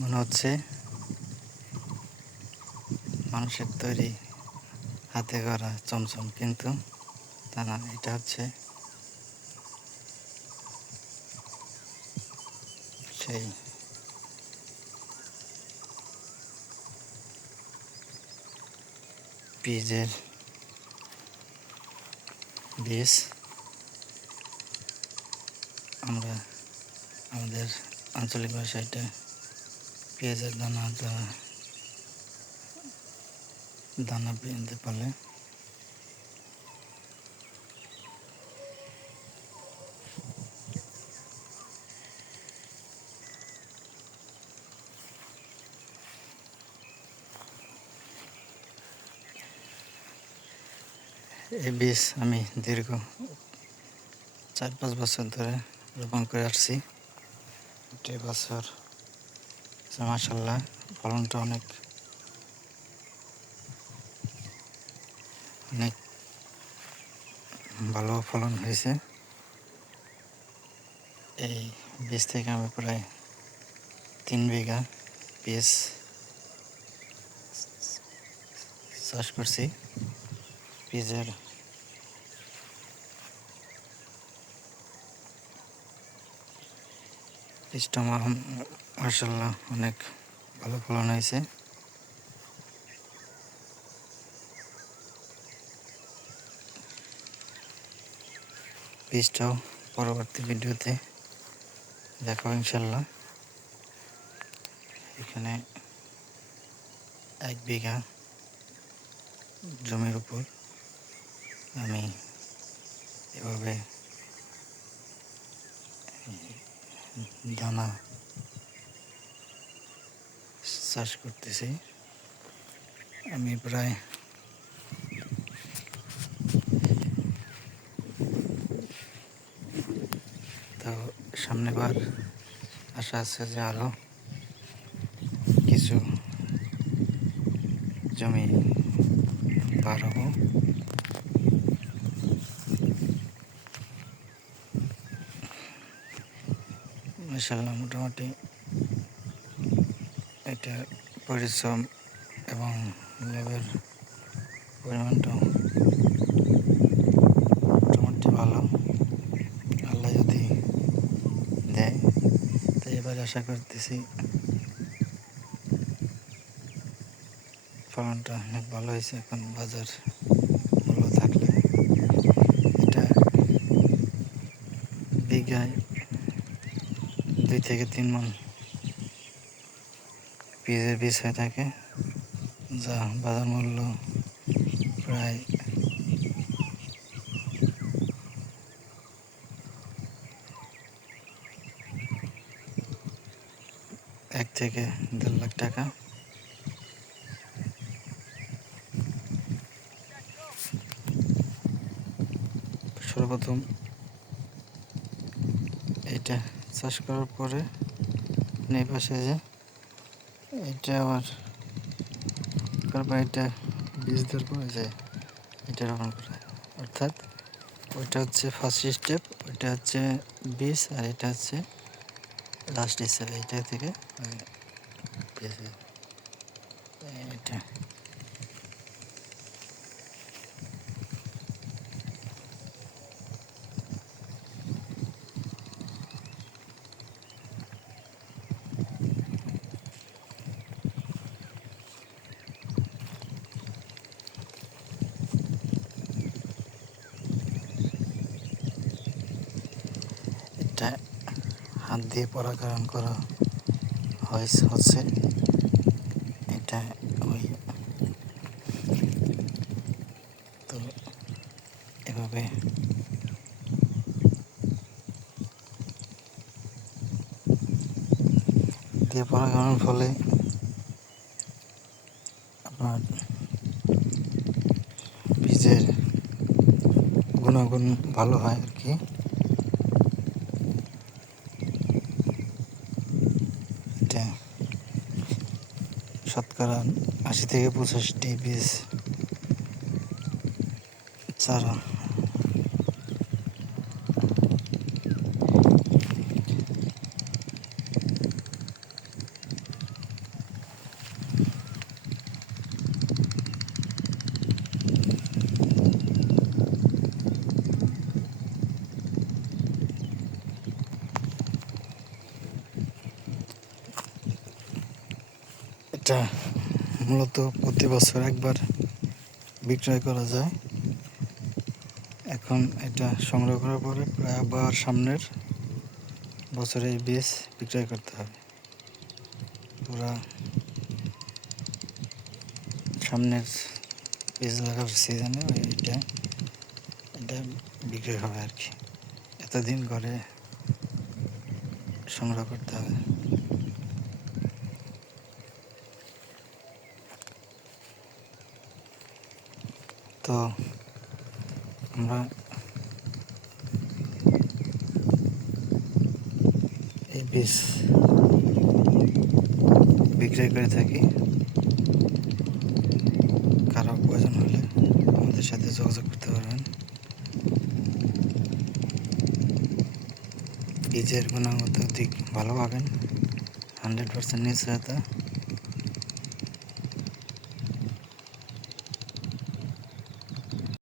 মনে হচ্ছে মানুষের তৈরি হাতে গড়া চমচম, কিন্তু তা না, এটা হচ্ছে সেই পেঁয়াজের বীজ। আমরা আমাদের আঞ্চলিক ভাষায় এটা পেঁয়াজের দানা দানা পেতে পারলে এই বীজ আমি দীর্ঘ 4-5 বছর ধরে রোপণ করে আসছি। এ বছর মাশাআল্লাহ ফলনটা অনেক ভালো ফলন হয়েছে। এই বীজ থেকে আমি প্রায় 3 বিঘা পেঁয়াজ চাষ করছি। পেঁয়াজের বীজটা মাশাআল্লাহ অনেক ভালো ফলন হয়েছে। বীজটাও পরবর্তী ভিডিওতে দেখাবো ইনশাল্লাহ। এখানে 1 বিঘা জমির উপর আমি এভাবে দানা চাষ করতেছি। আমি প্রায় তো সামনেবার আশা আছে যে আরও কিছু জমি পার হব। মাশাআল্লাহ মোটামুটি এটা পরিশ্রম এবং লাভের পরিমাণটাও মোটামুটি ভালো। আল্লাহ যদি দেয় তাই এবার আশা করতেছি ফলনটা অনেক ভালো হয়েছে। এখন বাজার মূল্য থাকলে এটা বিঘায় 2 থেকে 3 মণ পেঁয়াজের বীজ হয়ে থাকে, যা বাজার মূল্য প্রায় 1 থেকে 1.5 লাখ টাকা। সর্বপ্রথম এটা চাষ করার পরে এই পাশে যে এটা আবার এটা বীজ দেওয়ার পরে যে এটা রোপণ করা, অর্থাৎ ওইটা হচ্ছে ফার্স্ট স্টেপ, ওইটা হচ্ছে বীজ, আর এটা হচ্ছে লাস্ট স্টেপ। এইটা থেকে এটা এটা হাত দিয়ে পরাগায়ন করা হচ্ছে। এটা ওই তো এভাবে দিয়ে পরাগায়নের ফলে আপনার বীজের গুণাগুণ ভালো হয় আর কি। এটা শতকরা 80 থেকে 85টি বীজ চারা এটা মূলত প্রতি বছর একবার বিক্রয় করা যায়। এখন এটা সংগ্রহ করার পরে প্রায় আবার সামনের বছরে এই বীজ বিক্রয় করতে হবে। পুরা সামনের বীজ লাগার সিজনে এটা বিক্রয় হবে আর কি। এতদিন ঘরে সংগ্রহ করতে হবে। তো আমরা এই বীজ বিক্রয় করে থাকি। কারো প্রয়োজন হলে আমাদের সাথে যোগাযোগ করতে পারবেন। বীজের গুণগত দিক ভালো পাবেন, 100% নিশ্চয়তা।